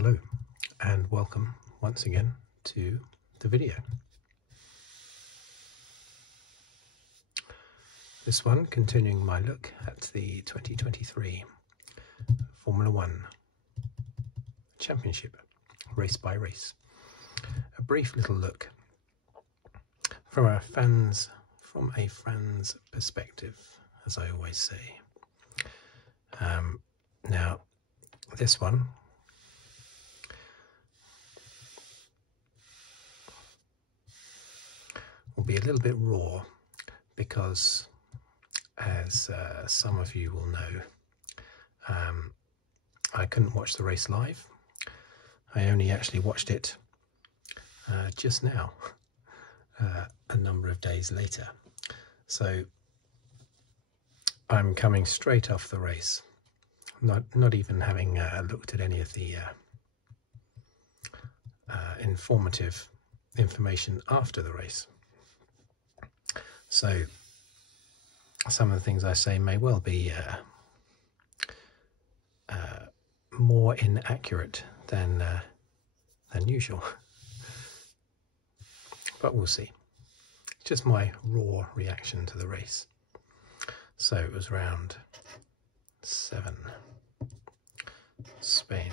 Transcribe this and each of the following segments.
Hello and welcome once again to the video. This one continuing my look at the 2023 Formula One Championship, race by race. A brief little look from a fan's perspective, as I always say. Now, this one will be a little bit raw because, as some of you will know, I couldn't watch the race live. I only actually watched it just now, a number of days later. So I'm coming straight off the race, not even having looked at any of the informative information after the race. So some of the things I say may well be more inaccurate than usual, but we'll see. Just my raw reaction to the race. So it was round 7, Spain,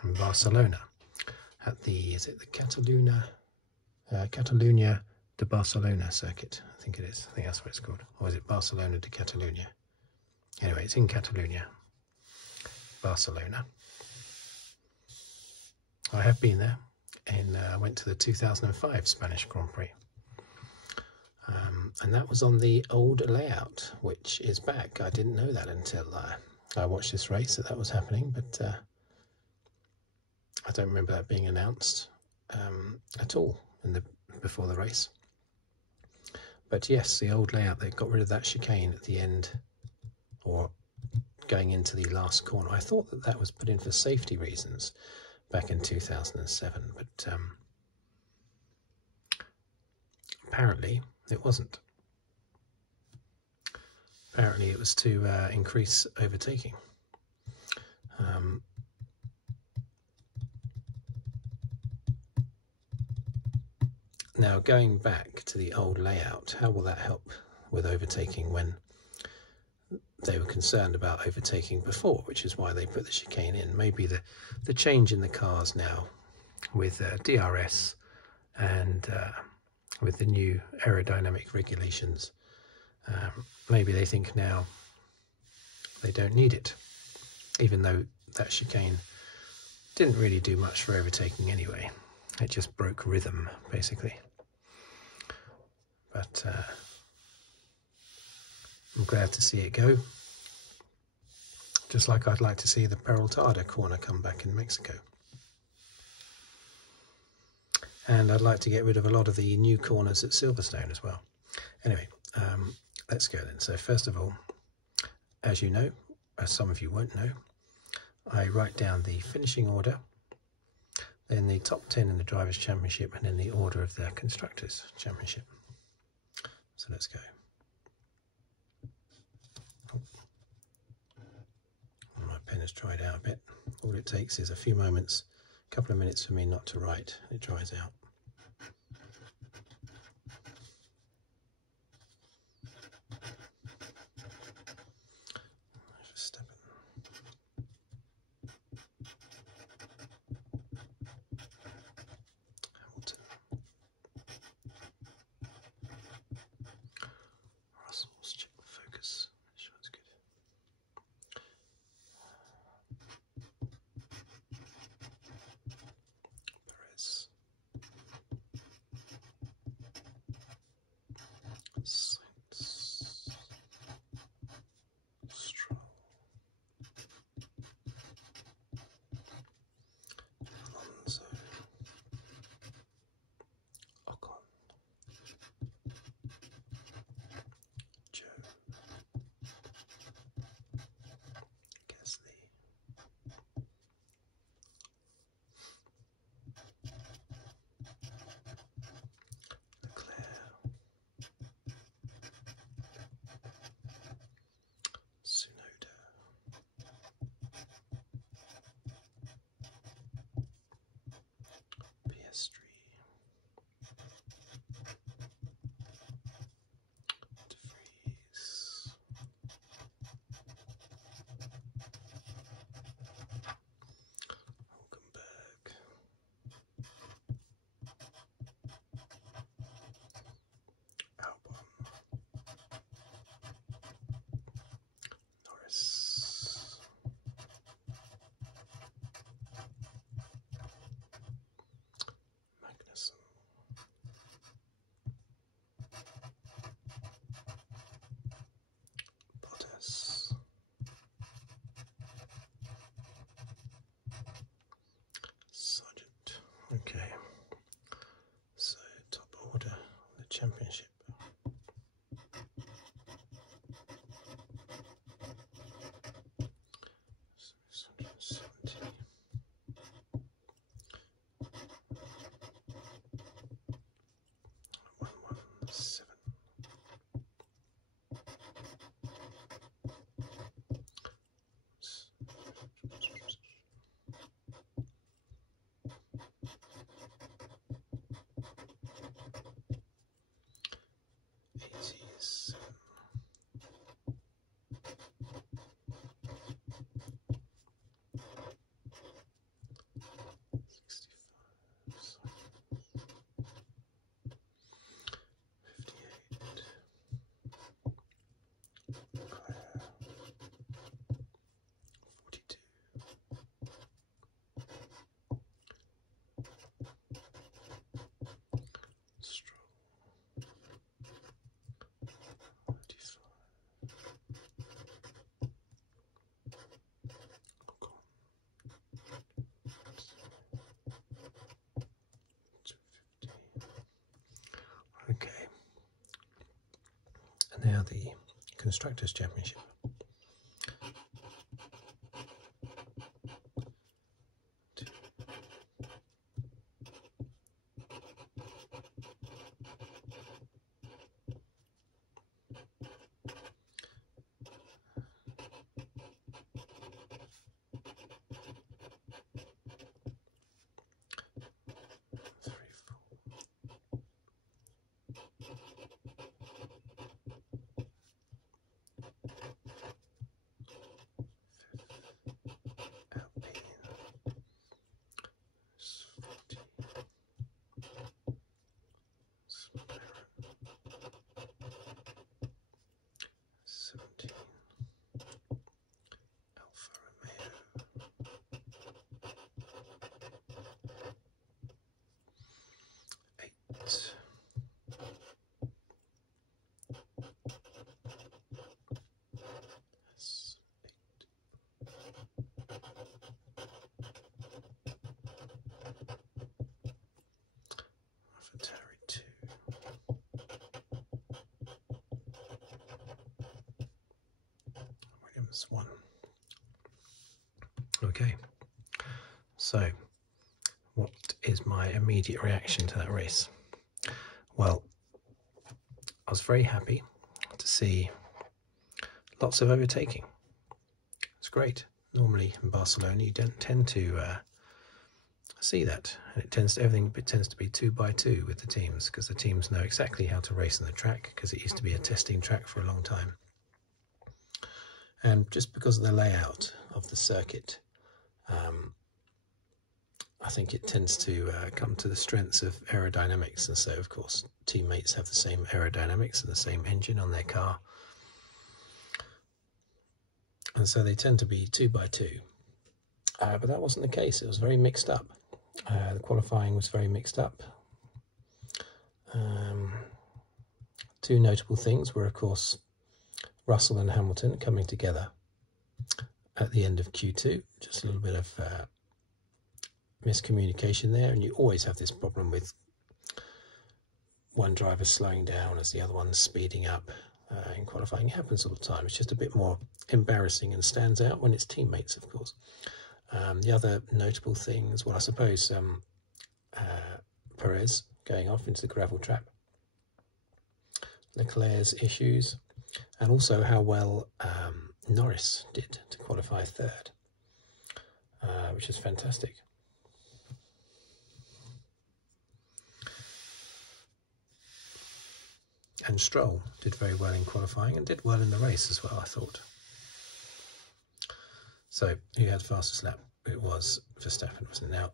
and Barcelona at the, is it the Catalunya de Barcelona circuit? I think it is. I think that's what it's called. Or is it Barcelona de Catalunya? Anyway, it's in Catalunya, Barcelona. I have been there, and went to the 2005 Spanish Grand Prix. And that was on the old layout, which is back. I didn't know that until I watched this race that was happening, but I don't remember that being announced at all before the race. But yes, the old layout, they got rid of that chicane at the end, or going into the last corner. I thought that was put in for safety reasons back in 2007, but apparently it wasn't. Apparently it was to increase overtaking. Now, going back to the old layout, how will that help with overtaking when they were concerned about overtaking before, which is why they put the chicane in? Maybe the change in the cars now with DRS and with the new aerodynamic regulations, maybe they think now they don't need it, even though that chicane didn't really do much for overtaking anyway. It just broke rhythm, basically. But I'm glad to see it go. Just like I'd like to see the Peraltada corner come back in Mexico. And I'd like to get rid of a lot of the new corners at Silverstone as well. Anyway, let's go then. So first of all, as you know, as some of you won't know, I write down the finishing order, then the top 10 in the Drivers' Championship, and then the order of the Constructors' Championship. So let's go. Oh. My pen has dried out a bit. All it takes is a few moments, a couple of minutes for me not to write, and it dries out. Verstappen. Hamilton. Russell's check the focus. Make sure it's good. Perez. 80s. Okay, and now the Constructors' Championship. Williams 1. Okay, so what is my immediate reaction to that race? Well, I was very happy to see lots of overtaking. It's great. Normally in Barcelona you don't tend to see that, and it tends to be 2 by 2 with the teams, because the teams know exactly how to race on the track, because it used to be a testing track for a long time. And just because of the layout of the circuit, I think it tends to come to the strengths of aerodynamics, and so of course teammates have the same aerodynamics and the same engine on their car, and so they tend to be 2 by 2. But that wasn't the case. It was very mixed up. The qualifying was very mixed up. Two notable things were, of course, Russell and Hamilton coming together at the end of Q2. Just a little bit of miscommunication there, and you always have this problem with one driver slowing down as the other one's speeding up in qualifying. It happens all the time. It's just a bit more embarrassing and stands out when it's teammates, of course. The other notable things, well, I suppose Perez going off into the gravel trap, Leclerc's issues, and also how well Norris did to qualify third, which is fantastic. And Stroll did very well in qualifying and did well in the race as well, I thought. So, who had fastest lap? It was Verstappen, wasn't it? Now,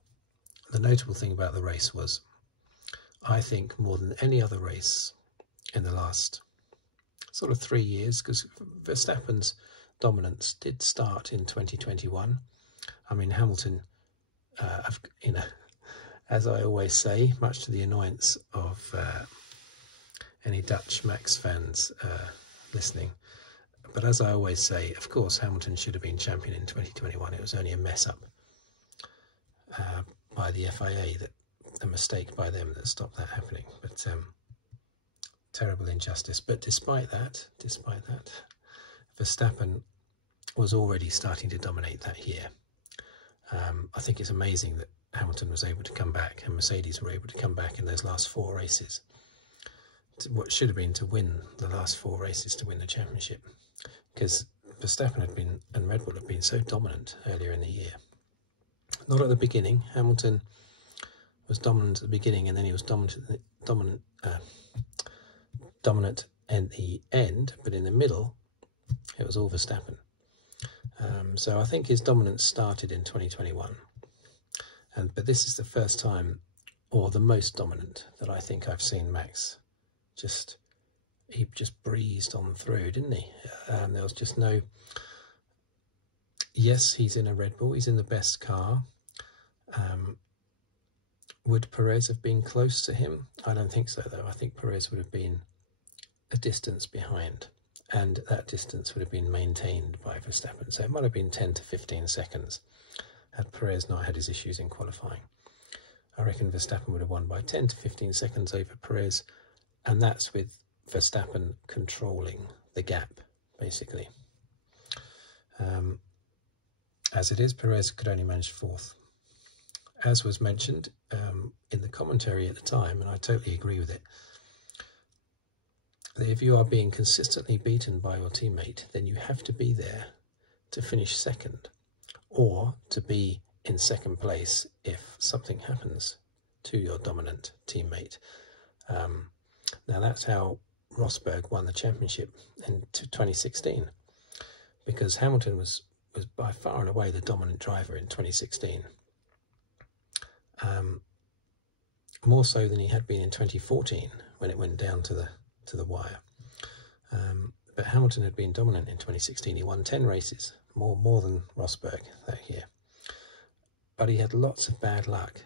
the notable thing about the race was, I think more than any other race in the last sort of 3 years, because Verstappen's dominance did start in 2021. I mean, Hamilton, as I always say, much to the annoyance of any Dutch Max fans listening, but as I always say, of course, Hamilton should have been champion in 2021. It was only a mess-up by the FIA, a mistake by them that stopped that happening. But terrible injustice. But despite that, Verstappen was already starting to dominate that year. I think it's amazing that Hamilton was able to come back and Mercedes were able to come back in those last 4 races. What should have been to win the last 4 races to win the championship, because Verstappen had been and Red Bull had been so dominant earlier in the year. Not at the beginning. Hamilton was dominant at the beginning, and then he was dominant the end, but in the middle, it was all Verstappen. So I think his dominance started in 2021, but this is the first time, or the most dominant, that I think I've seen Max. He just breezed on through, didn't he? There was just no... Yes, he's in a Red Bull, he's in the best car. Would Perez have been close to him? I don't think so, though. I think Perez would have been a distance behind, and that distance would have been maintained by Verstappen. So it might have been 10 to 15 seconds had Perez not had his issues in qualifying. I reckon Verstappen would have won by 10 to 15 seconds over Perez, and that's with Verstappen controlling the gap, basically. As it is, Perez could only manage fourth. As was mentioned in the commentary at the time, and I totally agree with it, that if you are being consistently beaten by your teammate, then you have to be there to finish second, or to be in second place if something happens to your dominant teammate. Now that's how Rosberg won the championship in 2016, because Hamilton was by far and away the dominant driver in 2016. More so than he had been in 2014 when it went down to the wire. But Hamilton had been dominant in 2016. He won 10 races, more than Rosberg that year. But he had lots of bad luck.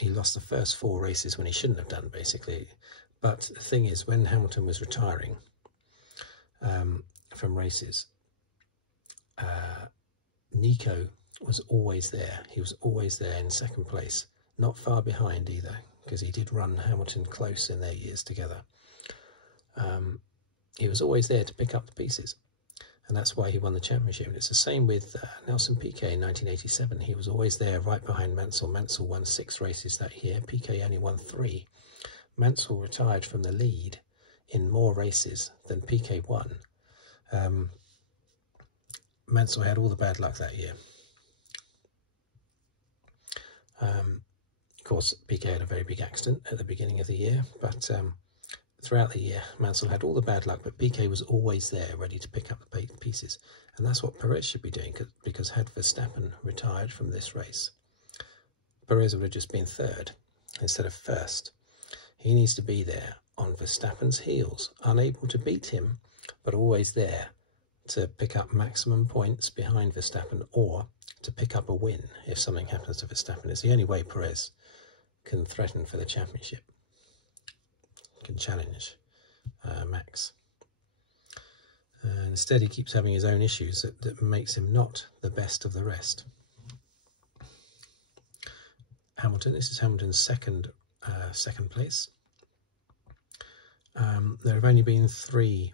He lost the first 4 races when he shouldn't have done, basically. But the thing is, when Hamilton was retiring from races, Nico was always there. He was always there in second place, not far behind either, because he did run Hamilton close in their years together. He was always there to pick up the pieces, and that's why he won the championship. And it's the same with Nelson Piquet in 1987. He was always there right behind Mansell. Mansell won 6 races that year. Piquet only won 3. Mansell retired from the lead in more races than Piquet won. Mansell had all the bad luck that year. Of course, Piquet had a very big accident at the beginning of the year, but throughout the year, Mansell had all the bad luck, but Piquet was always there, ready to pick up the pieces. And that's what Perez should be doing, because had Verstappen retired from this race, Perez would have just been third instead of first. He needs to be there on Verstappen's heels, unable to beat him, but always there to pick up maximum points behind Verstappen, or to pick up a win if something happens to Verstappen. It's the only way Perez can threaten for the championship, can challenge Max. Instead, he keeps having his own issues that makes him not the best of the rest. Hamilton, this is Hamilton's second place. There have only been 3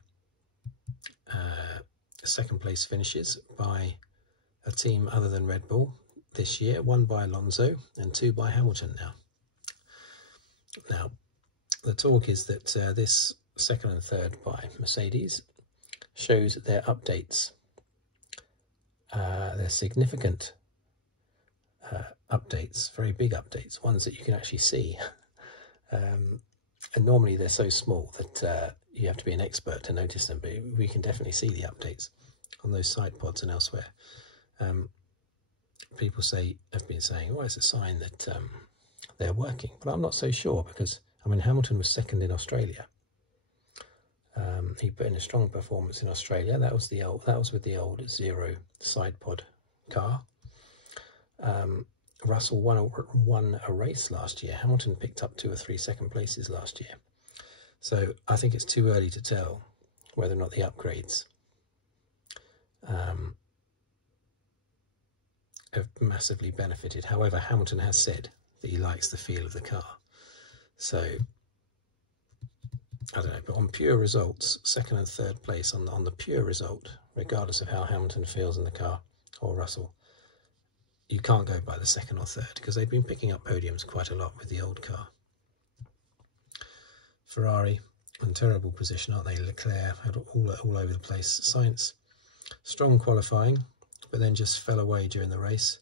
second place finishes by a team other than Red Bull this year, 1 by Alonso and 2 by Hamilton now. The talk is that this second and third by Mercedes shows that their updates, they're significant updates, very big updates, ones that you can actually see. And normally they're so small that you have to be an expert to notice them, but we can definitely see the updates on those side pods and elsewhere. People have been saying, well, it's a sign that they're working, but I'm not so sure, because I mean, Hamilton was second in Australia. He put in a strong performance in Australia. That was with the old 0 side pod car. Russell won a race last year. Hamilton picked up 2 or 3 second places last year. So I think it's too early to tell whether or not the upgrades have massively benefited. However, Hamilton has said that he likes the feel of the car. So, I don't know, but on pure results, second and third place on the pure result, regardless of how Hamilton feels in the car, or Russell, you can't go by the second or third, because they've been picking up podiums quite a lot with the old car. Ferrari, in terrible position, aren't they? Leclerc, all over the place. Sainz, strong qualifying, but then just fell away during the race.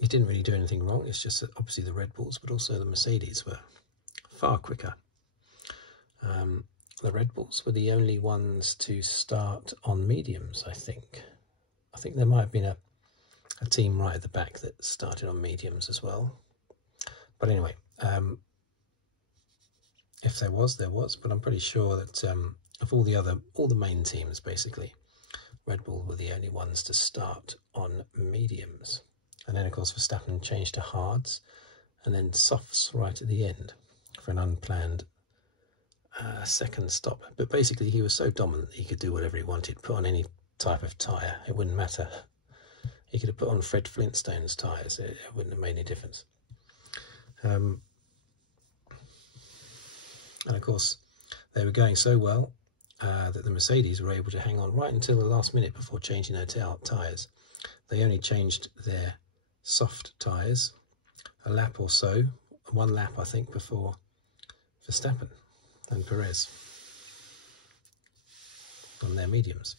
He didn't really do anything wrong. It's just that obviously the Red Bulls, but also the Mercedes were far quicker. the Red Bulls were the only ones to start on mediums, I think. I think there might have been a team right at the back that started on mediums as well. But anyway, if there was, there was. But I'm pretty sure that of all the main teams, basically, Red Bull were the only ones to start on mediums. And then, of course, Verstappen changed to hards and then softs right at the end for an unplanned second stop. But basically, he was so dominant that he could do whatever he wanted, put on any type of tyre. It wouldn't matter. He could have put on Fred Flintstone's tyres. It wouldn't have made any difference. And of course, they were going so well that the Mercedes were able to hang on right until the last minute before changing their tyres. They only changed their soft tyres a lap or so, 1 lap I think, before Verstappen and Perez on their mediums.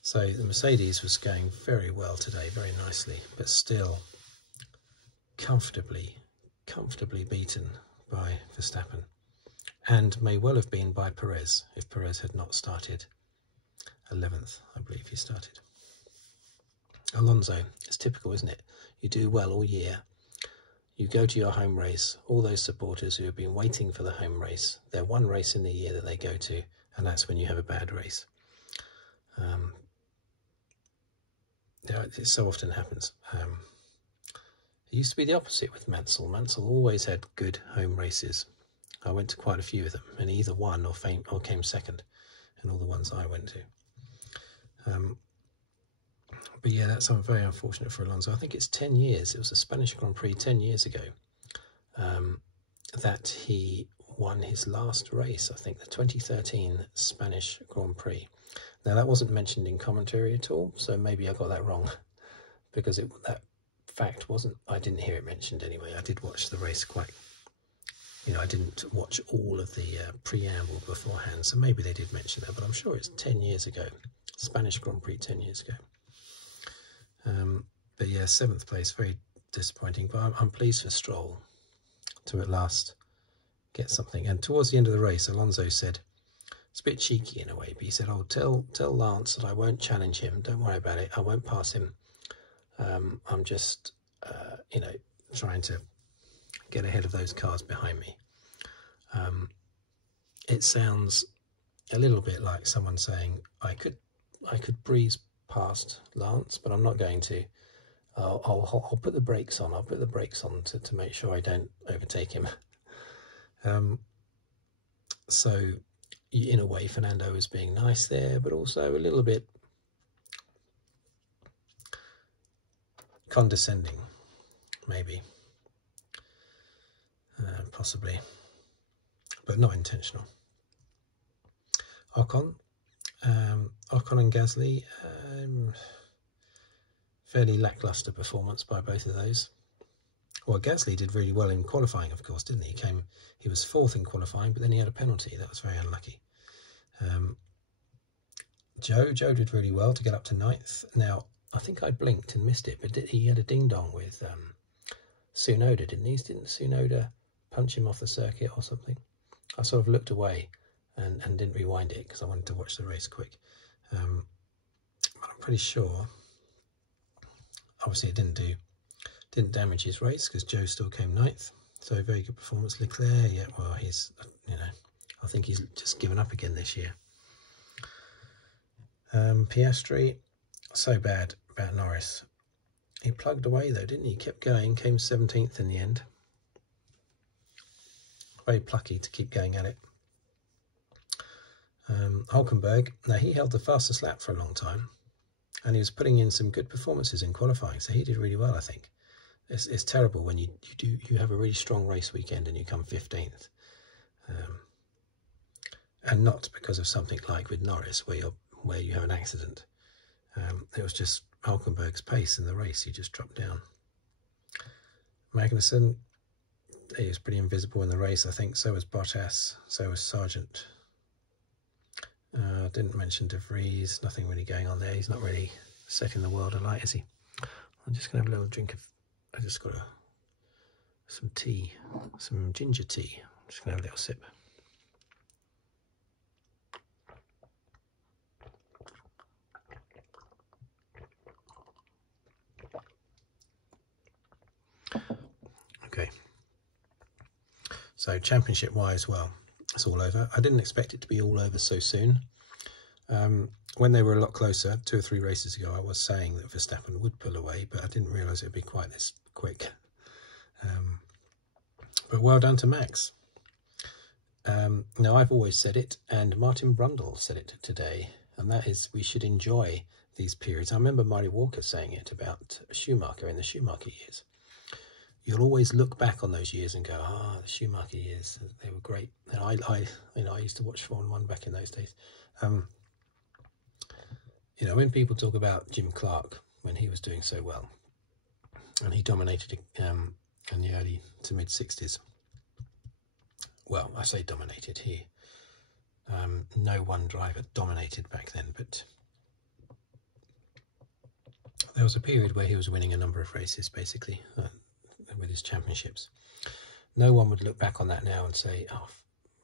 So the Mercedes was going very well today, very nicely, but still comfortably beaten by Verstappen, and may well have been by Perez if Perez had not started 11th. I believe he started. Alonso, it's typical, isn't it? You do well all year, you go to your home race, all those supporters who have been waiting for the home race, their one race in the year that they go to, and that's when you have a bad race. It so often happens. It used to be the opposite with Mansell. Mansell always had good home races. I went to quite a few of them, and he either won or came second in all the ones I went to. But yeah, that's very unfortunate for Alonso. I think it's 10 years. It was a Spanish Grand Prix 10 years ago that he won his last race, I think, the 2013 Spanish Grand Prix. Now, that wasn't mentioned in commentary at all, so maybe I got that wrong, because that fact wasn't, I didn't hear it mentioned anyway. I did watch the race I didn't watch all of the preamble beforehand, so maybe they did mention that, but I'm sure it's 10 years ago. Spanish Grand Prix 10 years ago. But yeah, 7th place, very disappointing, but I'm pleased for Stroll to at last get something. And towards the end of the race, Alonso said, it's a bit cheeky in a way, but he said, oh, tell Lance that I won't challenge him, don't worry about it, I won't pass him. I'm just, trying to get ahead of those cars behind me. It sounds a little bit like someone saying, I could breeze past Lance, but I'm not going to. I'll put the brakes on. I'll put the brakes on to make sure I don't overtake him. So, in a way, Fernando was being nice there, but also a little bit condescending, maybe, possibly, but not intentional. Ocon and Gasly, fairly lacklustre performance by both of those. Well, Gasly did really well in qualifying, of course, didn't he? He was 4th in qualifying, but then he had a penalty. That was very unlucky. Joe did really well to get up to 9th. Now, I think I blinked and missed it, but he had a ding-dong with Tsunoda, didn't he? Didn't Tsunoda punch him off the circuit or something? I sort of looked away and didn't rewind it because I wanted to watch the race quick. But I'm pretty sure, obviously it didn't damage his race because Joe still came 9th. So very good performance. Leclerc, yeah, well, he's, I think he's just given up again this year. Piastri, so bad about Norris. He plugged away though, didn't he? He kept going, came 17th in the end. Very plucky to keep going at it. Hulkenberg, now he held the fastest lap for a long time, and he was putting in some good performances in qualifying, so he did really well, I think. It's terrible when you have a really strong race weekend and you come 15th, and not because of something like with Norris where you have an accident. It was just Hulkenberg's pace in the race. He just dropped down. Magnussen, he was pretty invisible in the race, I think. So was Bottas, so was Sargent. Didn't mention De Vries, nothing really going on there. He's not really setting the world alight, is he? I'm just going to have a little drink of, I just got some tea, some ginger tea. I'm just going to have a little sip. Okay. So championship-wise, well, it's all over. I didn't expect it to be all over so soon. When they were a lot closer, 2 or 3 races ago, I was saying that Verstappen would pull away, but I didn't realise it would be quite this quick. But well done to Max. Now, I've always said it, and Martin Brundle said it today, and that is we should enjoy these periods. I remember Murray Walker saying it about Schumacher in the Schumacher years. You'll always look back on those years and go, the Schumacher years, they were great. And I used to watch Formula 1 back in those days. You know, when people talk about Jim Clark, when he was doing so well, and he dominated in the early to mid-60s. Well, I say dominated here. No one driver dominated back then, but there was a period where he was winning a number of races, basically, with his championships. No one would look back on that now and say, oh,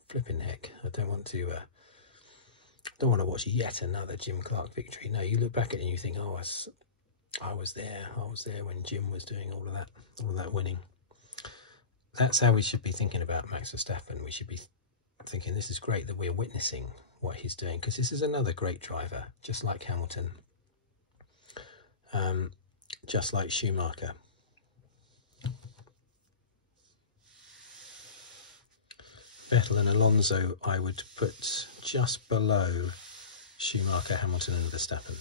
flipping heck, I don't want to watch yet another Jim Clark victory. No, you look back at it and you think, oh, I was there when Jim was doing all of that winning. That's how we should be thinking about Max Verstappen. We should be thinking this is great that we're witnessing what he's doing, because this is another great driver, just like Hamilton, just like Schumacher. Vettel and Alonso I would put just below Schumacher, Hamilton and Verstappen.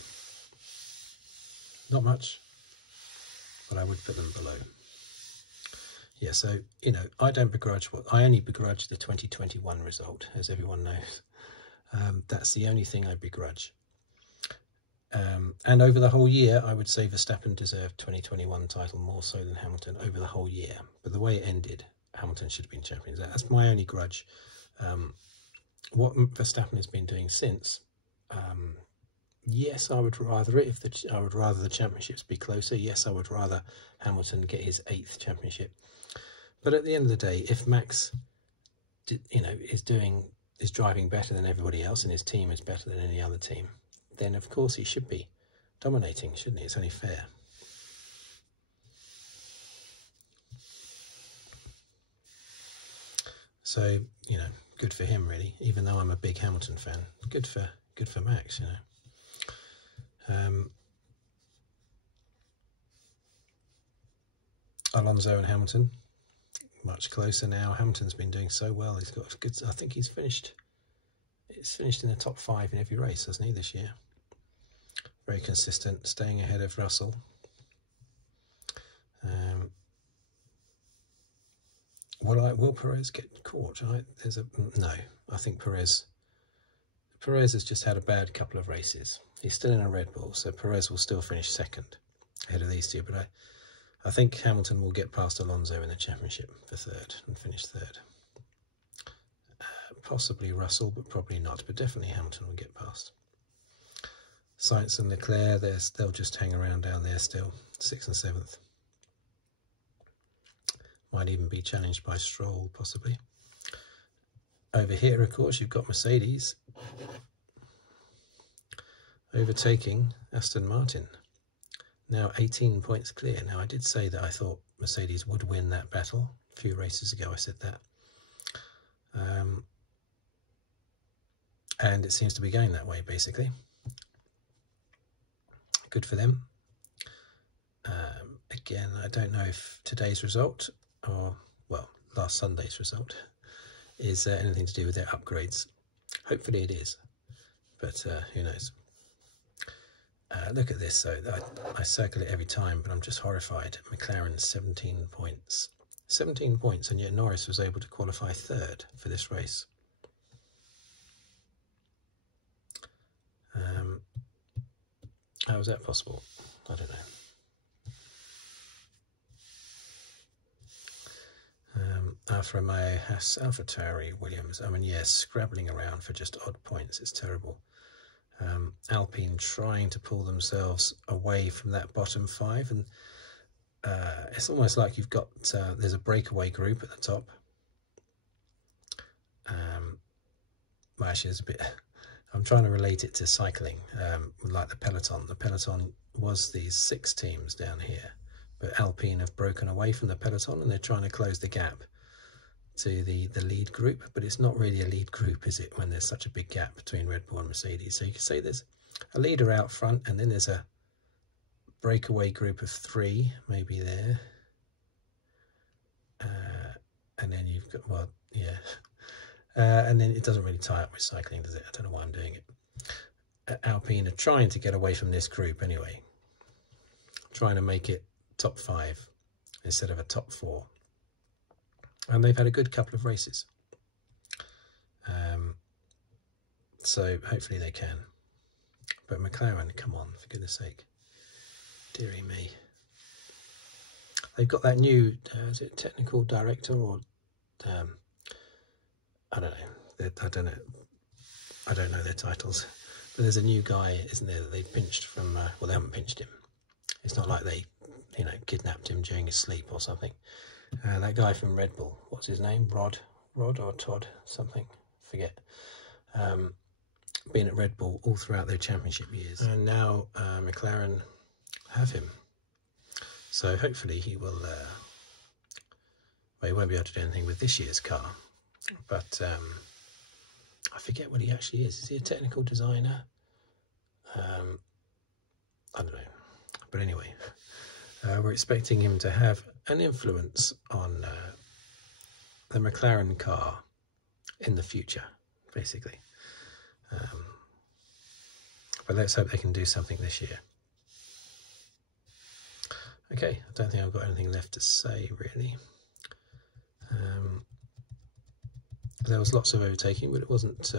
Not much, but I would put them below. Yeah, so, you know, I don't begrudge I only begrudge the 2021 result, as everyone knows. That's the only thing I begrudge. And over the whole year, I would say Verstappen deserved 2021 title more so than Hamilton over the whole year. But the way it ended, Hamilton should have been champion. That's my only grudge. What Verstappen has been doing since, yes, I would rather the championships be closer. Yes, I would rather Hamilton get his 8th championship. But at the end of the day, if Max, you know, is driving better than everybody else and his team is better than any other team, then of course he should be dominating, shouldn't he? It's only fair. So, you know, good for him, really. Even though I'm a big Hamilton fan, good for Max, you know. Alonso and Hamilton, much closer now. Hamilton's been doing so well. He's got a good. I think he's finished. He's finished in the top 5 in every race, hasn't he, this year? Very consistent, staying ahead of Russell. Will Perez get caught? No. I think Perez has just had a bad couple of races. He's still in a Red Bull, so Perez will still finish 2nd ahead of these two. But I think Hamilton will get past Alonso in the championship for 3rd and finish 3rd. Possibly Russell, but probably not. But definitely Hamilton will get past. Sainz and Leclerc, they'll just hang around down there still, 6th and 7th. Might even be challenged by Stroll, possibly. Over here, of course, you've got Mercedes overtaking Aston Martin. Now 18 points clear. Now, I did say that I thought Mercedes would win that battle. A few races ago, I said that. And it seems to be going that way, basically. Good for them. Again, I don't know if today's result, or, well, last Sunday's result, is anything to do with their upgrades. Hopefully it is, but who knows. Look at this. So I circle it every time, but I'm just horrified. McLaren, 17 points. 17 points, and yet Norris was able to qualify 3rd for this race. How is that possible? I don't know. Alfa Romeo, Haas, AlphaTauri, Williams. I mean, yes, scrabbling around for just odd points. It's terrible. Alpine trying to pull themselves away from that bottom 5, and it's almost like you've got there's a breakaway group at the top. Well, actually, there's a bit. I'm trying to relate it to cycling, like the peloton. The peloton was these 6 teams down here, But Alpine have broken away from the peloton and they're trying to close the gap to the lead group, but it's not really a lead group, is it, when there's such a big gap between Red Bull and Mercedes? So you can say there's a leader out front, and then there's a breakaway group of 3, maybe there. And then you've got, well, yeah. And then it doesn't really tie up with cycling, does it? I don't know why I'm doing it. Alpine are trying to get away from this group anyway. Trying to make it top 5 instead of a top 4. And they've had a good couple of races. So hopefully they can. But McLaren, come on, for goodness sake. Dearie me. They've got that new, is it technical director or, I don't know. I don't know their titles. But there's a new guy, isn't there, that they've pinched from, well, they haven't pinched him. It's not like they, you know, kidnapped him during his sleep or something. That guy from Red Bull, what's his name? Rod or Todd, something, forget. Been at Red Bull all throughout their championship years. And now McLaren have him. So hopefully he will, well, he won't be able to do anything with this year's car. But I forget what he actually is. Is he a technical designer? I don't know. But anyway, we're expecting him to have an influence on the McLaren car in the future, basically. But let's hope they can do something this year. Okay, I don't think I've got anything left to say, really. There was lots of overtaking, but it wasn't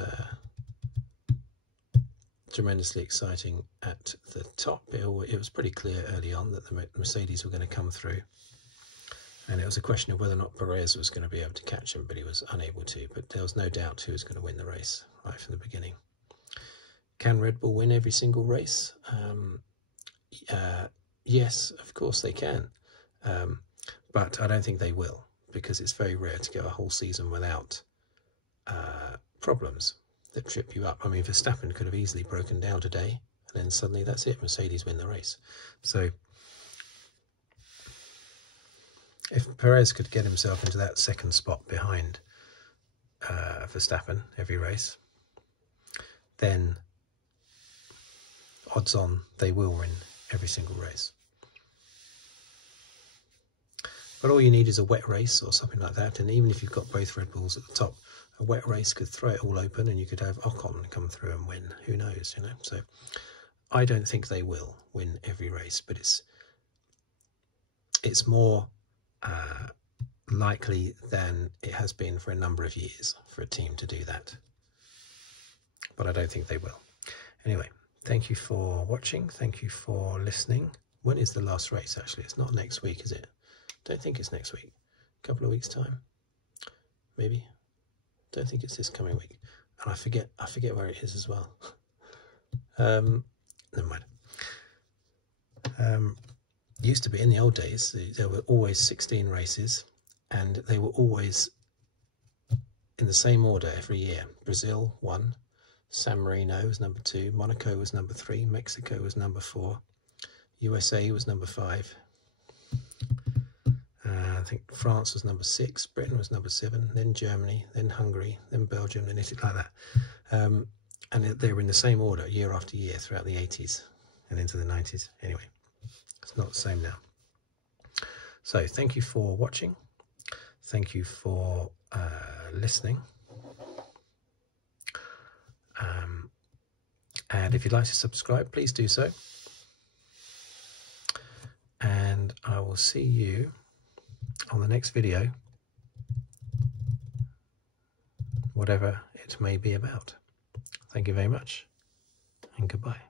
tremendously exciting at the top. It was pretty clear early on that the Mercedes were going to come through. And it was a question of whether or not Perez was going to be able to catch him, but he was unable to. But there was no doubt who was going to win the race right from the beginning. Can Red Bull win every single race? Yes, of course they can. But I don't think they will, because it's very rare to go a whole season without problems that trip you up. I mean, Verstappen could have easily broken down today, and then suddenly that's it, Mercedes win the race. So if Perez could get himself into that second spot behind Verstappen every race, then odds on they will win every single race. But all you need is a wet race or something like that, and even if you've got both Red Bulls at the top, a wet race could throw it all open and you could have Ocon come through and win. Who knows, you know? So I don't think they will win every race, but it's more likely than it has been for a number of years for a team to do that. But I don't think they will. Anyway, thank you for watching. Thank you for listening. When is the last race, actually? It's not next week, is it? Don't think it's next week. A couple of weeks' time, maybe. Don't think it's this coming week. And I forget where it is as well. Never mind. Used to be, in the old days, there were always 16 races, and they were always in the same order every year. Brazil 1, San Marino was number 2, Monaco was number 3, Mexico was number 4, USA was number 5. I think France was number 6, Britain was number 7, then Germany, then Hungary, then Belgium, then Italy, like that. And they were in the same order year after year throughout the 80s and into the 90s. Anyway, it's not the same now. So thank you for watching. Thank you for listening. And if you'd like to subscribe, please do so. And I will see you on the next video, whatever it may be about. Thank you very much, and goodbye.